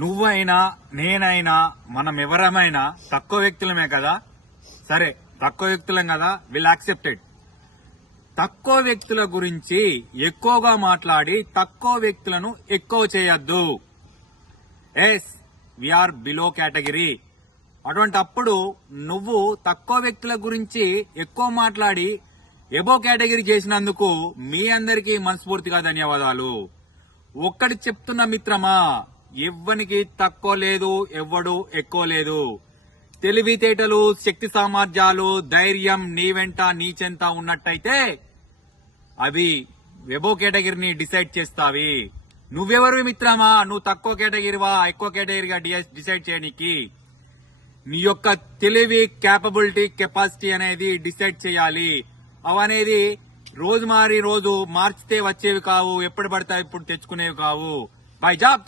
నువ్వైనా నేనైనా మనం ఎవరమైనా తక్కువ వ్యక్తులమే కదా. సరే, తక్కువ వ్యక్తులం కదా, విల్ యాక్సెప్టెడ్. తక్కువ వ్యక్తుల గురించి ఎక్కువగా మాట్లాడి తక్కువ వ్యక్తులను ఎక్కువ చేయొద్దు. Yes, we are below category. అటువంటి అప్పుడు నువ్వు తక్కువ వ్యక్తుల గురించి ఎక్కువ మాట్లాడి ఎబో కేటగిరీ చేసినందుకు మీ అందరికీ మనస్ఫూర్తిగా ధన్యవాదాలు. ఒక్కటి చెప్తున్న మిత్రమా, ఎవ్వనికి తక్కువ లేదు, ఎవ్వడు ఎక్కువ లేదు. తెలివితేటలు, శక్తి సామర్థ్యాలు, ధైర్యం నీ వెంట నీ చెంత ఉన్నట్టయితే అవి వెబో కేటగిరీని డిసైడ్ చేస్తావి. నువ్వెవరు మిత్రమా, నువ్వు తక్కువ కేటగిరీవా ఎక్కువ కేటగిరీగా డిసైడ్ చేయడానికి? నీ యొక్క తెలివి, క్యాపబిలిటీ, కెపాసిటీ అనేది డిసైడ్ చేయాలి. అవనేది రోజు మార్చితే వచ్చేవి కావు, ఎప్పుడు పడతాయి ఇప్పుడు తెచ్చుకునేవి కావు. By job